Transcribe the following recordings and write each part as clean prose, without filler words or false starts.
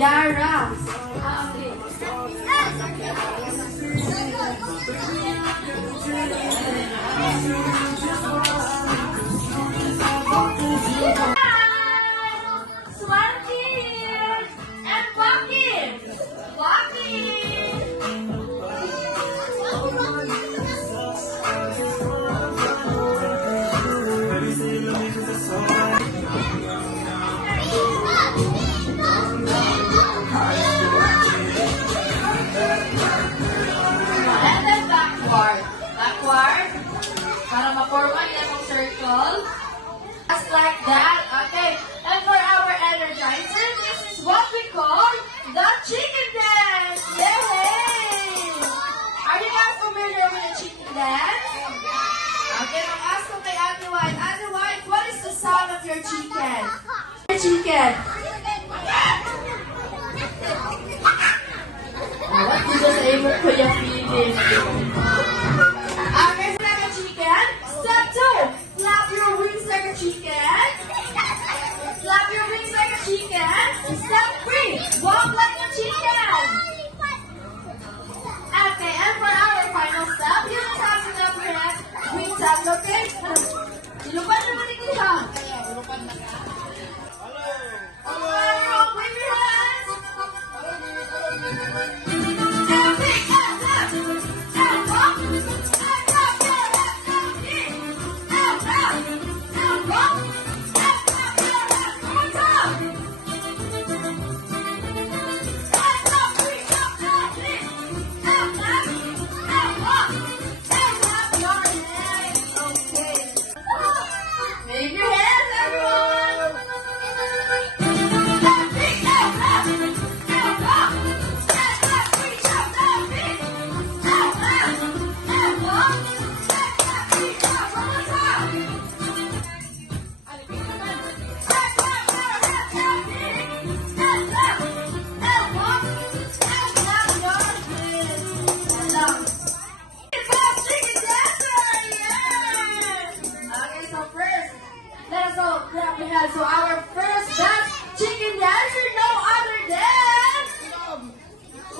Yara. Para ma-forma yung circle. Just like that. Okay. And for our energizer, this is what we call the chicken dance. Yay! Are you guys familiar with the chicken dance? Okay, mag-ask ko kay Ate White. Ate White, what is the sound of your chicken? Your chicken. What did you say mo ko yung feeling? Okay, so like a chicken. Step 2. Flap your wings like a chicken. Flap your wings like a chicken. Step 3. Walk like a chicken. Okay, and for our final step, you just have to clap your hands. Wings up, okay? Ilupan naman ni Kuya. Hello. Wave your hands. Wave your hands, everyone! So our first best chicken dancer, no other than...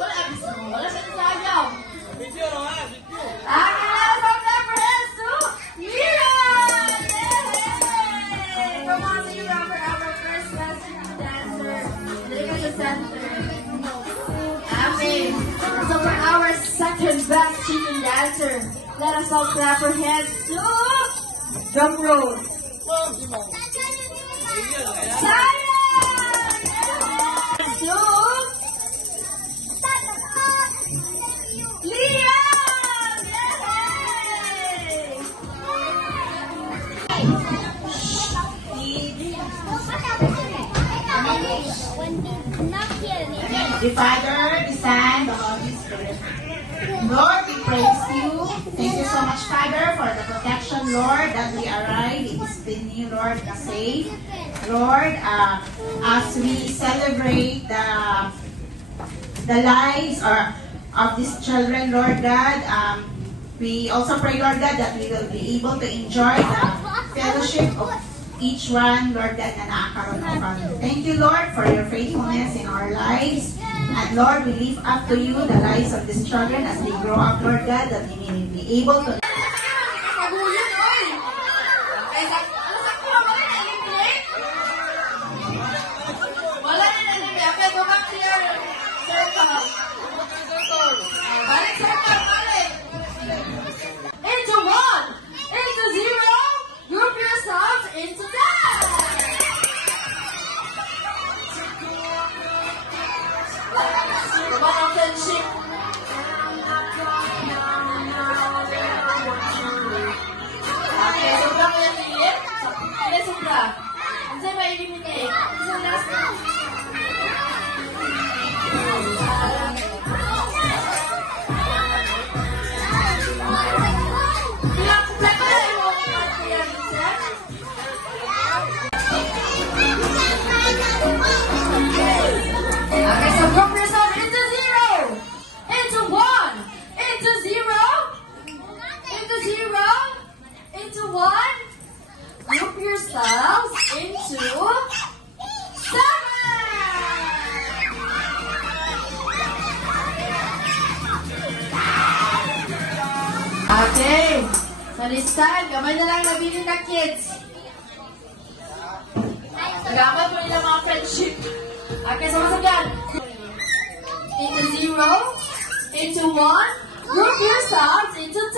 Wala sa tayo. Video, ha? Video. Okay, let's all clap for hands to Mira! Yay! Come on, Mira, for our first best chicken dancer. Look at the center. Okay. So for our second best chicken dancer, let us all clap our hands to drum roll. Saya! Liam! The Father, the Son, the Holy Spirit. Lord, we praise you. Thank you so much, Father, for the protection, Lord, that we arrive in this venue, Lord, safe. Lord, as we celebrate the lives of these children, Lord God, we also pray, Lord God, that we will be able to enjoy the fellowship of each one, Lord God, na nakakaroon ng family. Thank you, Lord, for your faithfulness in our lives. And Lord, we lift up to you the lives of these children as they grow up, Lord God, that they may be able to... Into 1, into 0, group yourselves into that. this time, gamay na lang nabili na kids. Gamay mo nila mga friendship. Okay, so once again. Into 0, into 1, group yourselves into 10.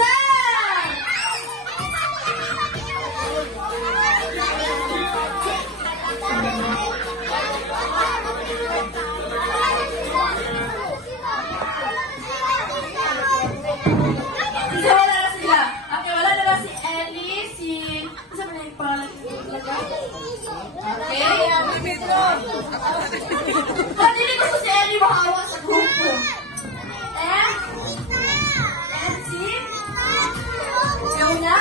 Kasi wala na sila. Okay, wala na lang si Ellie, Isa ba na yung pangalan? Okay. Hindi gusto si Ellie mahawa sa grupo. And si Fiona?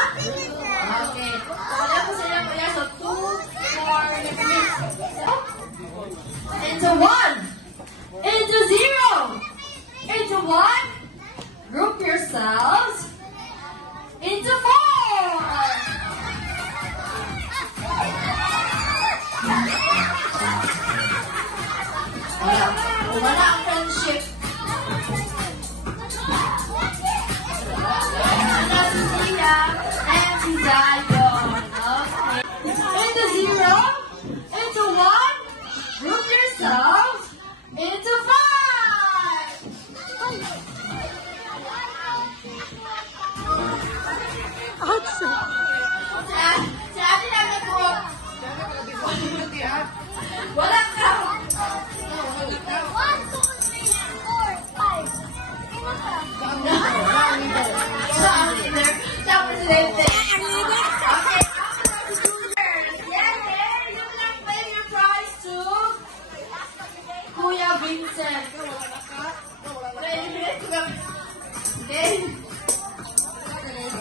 Okay. Wala ko sila kuya. So, 2 more minutes. Into 1. Into 0. Into 1. Group yourselves. Into 4. Wala ang friendship. Wala si Sia and si Zion. Okay. Into 0, into 1, group yourselves, into 5. Si Ate na nag-group. Wala ka. 1, 2, 3, 4, 5. Siya ang presidente. Okay. Yay! You can claim your prize to Kuya Vincent. Okay.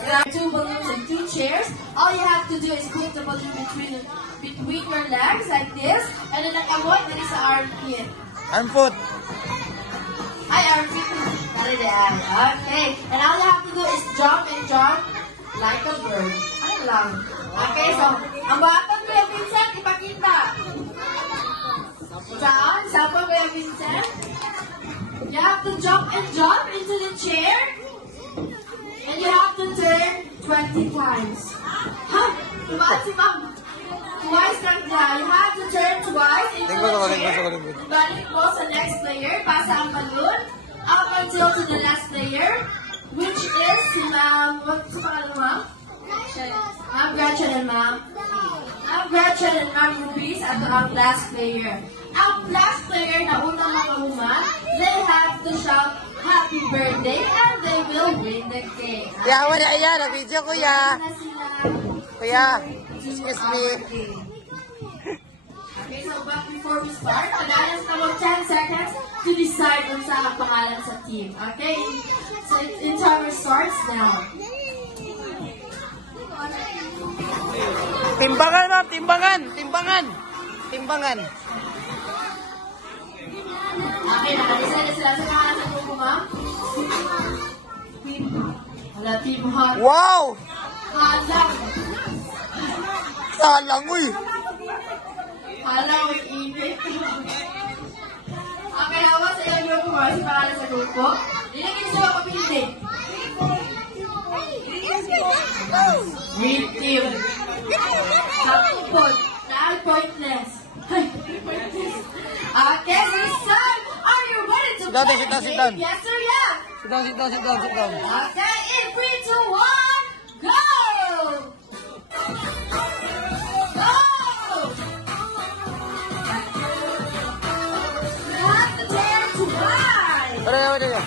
There are 2 balloons and 2 chairs. All you have to do is put the balloon between your legs like this, and then nakamoy din sa armpit. Armpit. Hi, armpit. Okay. And all you have to do is jump and jump like a bird. Ano lang? Okay, so, ang batang Kuya Vincent, ipakita. Saan? Saan pa Kuya Vincent? You have to jump and jump into the chair. And you have to turn 20 times. Ha? Diba si Ma'am? Twice lang dyan. You have to turn twice into the chair. Balik mo sa next player. Pasa ang balloon. Up until to the last player. Which is si Ma'am... What's the pangalan, Ma'am? Ma'am Gretchen and Ma'am Rubies at ang last player. Ang last player na unang makahuman, they have to shout happy birthday and they will win the cake. Kuya, wala yan. Nag-video, kuya. Kuya, excuse me. Okay, so but before we start, pag-alas na mo 10 seconds to decide kung saan ang pangalan sa team. Okay? So the timer starts now. Timbangan, ma'am. Timbangan. Timbangan. Timbangan. Okay, nakalisa na sila sa pangalan sa grupo, ma'am. Wala, Team Hot. Wow! Halang. Salang, uy! Halang, may init. Okay, hawa sa ilang grupo, ma'am. Sa pangalan sa grupo. Nilagay niyo sa mga papilin. Green team. Sapupod. Dahil pointless. Okay, so son, are you ready to play the game? Yes or yes? Sit down, sit down, sit down, sit down. Okay, in 3, 2, 1, go! Go! You have to turn to right. Wala, wala, wala.